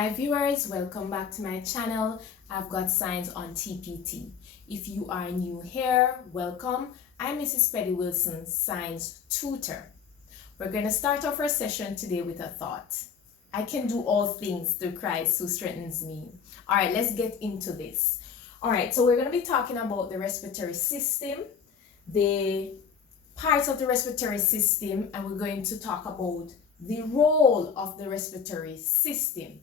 my viewers, welcome back to my channel. I've got signs on TPT. If you are new here, welcome. I'm Mrs. Petty Wilson, Science Tutor. We're going to start off our session today with a thought. I can do all things through Christ who strengthens me. All right, let's get into this. All right, so we're going to be talking about the respiratory system, the parts of the respiratory system, and we're going to talk about the role of the respiratory system.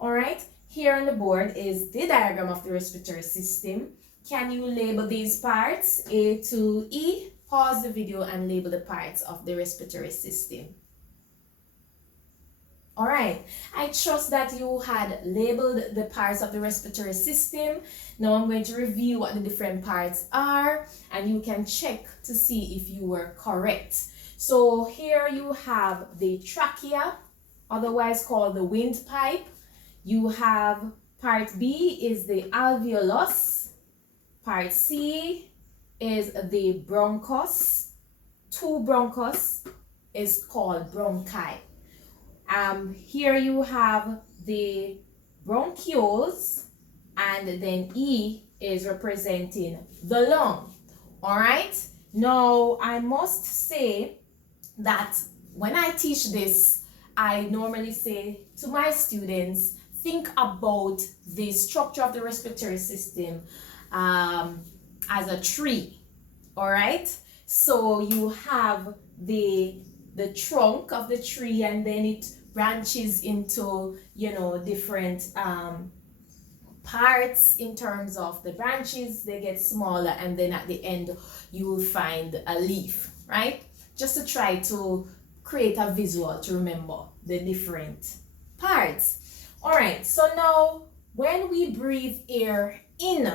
All right, here on the board is the diagram of the respiratory system. Can you label these parts A to E? Pause the video and label the parts of the respiratory system. All right, I trust that you had labeled the parts of the respiratory system. Now I'm going to review what the different parts are, and you can check to see if you were correct. So here you have the trachea, otherwise called the windpipe. You have part B is the alveolus. Part C is the bronchus. Two bronchus is called bronchi. Here you have the bronchioles, and then E is representing the lung. All right. Now I must say that when I teach this, I normally say to my students, think about the structure of the respiratory system as a tree. All right, so you have the trunk of the tree, and then it branches into, you know, different parts in terms of the branches. They get smaller, and then at the end you will find a leaf, right? Just to try to create a visual to remember the different parts. All right, so now when we breathe air in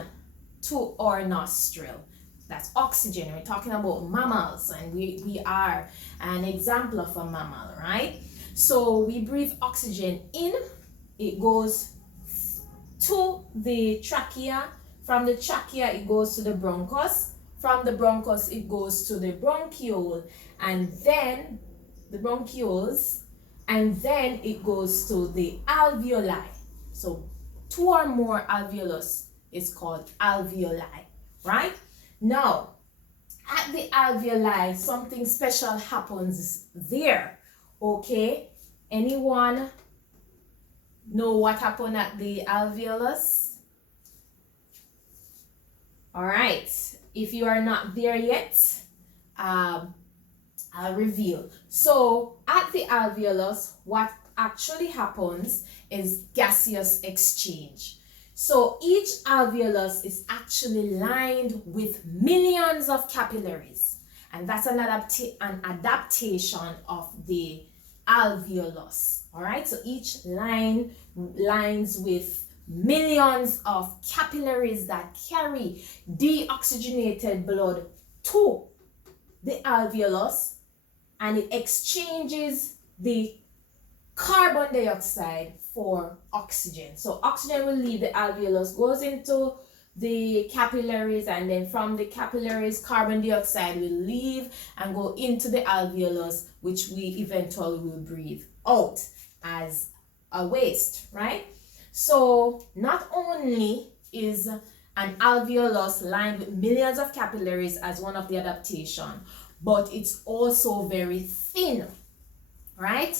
to our nostril, that's oxygen. We're talking about mammals, and we are an example of a mammal, right? So we breathe oxygen in, it goes to the trachea. From the trachea, it goes to the bronchus. From the bronchus, it goes to the bronchiole, and then the bronchioles, and then it goes to the alveoli. So two or more alveolus is called alveoli, right? Now, at the alveoli, something special happens there, okay? Anyone know what happened at the alveolus? All right, if you are not there yet, I'll reveal. So at the alveolus, what actually happens is gaseous exchange. So each alveolus is actually lined with millions of capillaries, and that's an adaptation of the alveolus. All right, so each line lines with millions of capillaries that carry deoxygenated blood to the alveolus, and it exchanges the carbon dioxide for oxygen. So oxygen will leave the alveolus, goes into the capillaries, and then from the capillaries, carbon dioxide will leave and go into the alveolus, which we eventually will breathe out as a waste, right? So not only is an alveolus lined with millions of capillaries as one of the adaptation, but it's also very thin, right?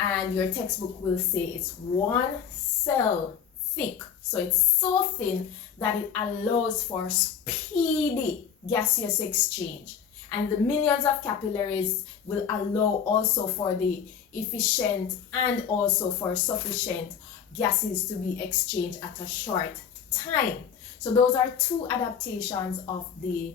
And your textbook will say it's 1 cell thick. So it's so thin that it allows for speedy gaseous exchange. And the millions of capillaries will allow also for the efficient and also for sufficient gases to be exchanged at a short time. So those are two adaptations of the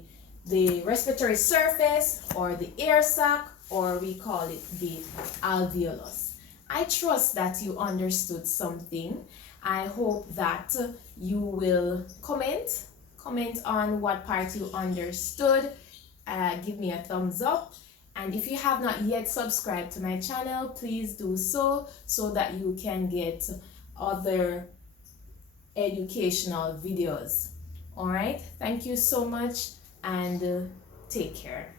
respiratory surface, or the air sac, or we call it the alveolus. I trust that you understood something. I hope that you will comment on what part you understood. Give me a thumbs up, and if you have not yet subscribed to my channel, please do so that you can get other educational videos. All right, thank you so much, and take care.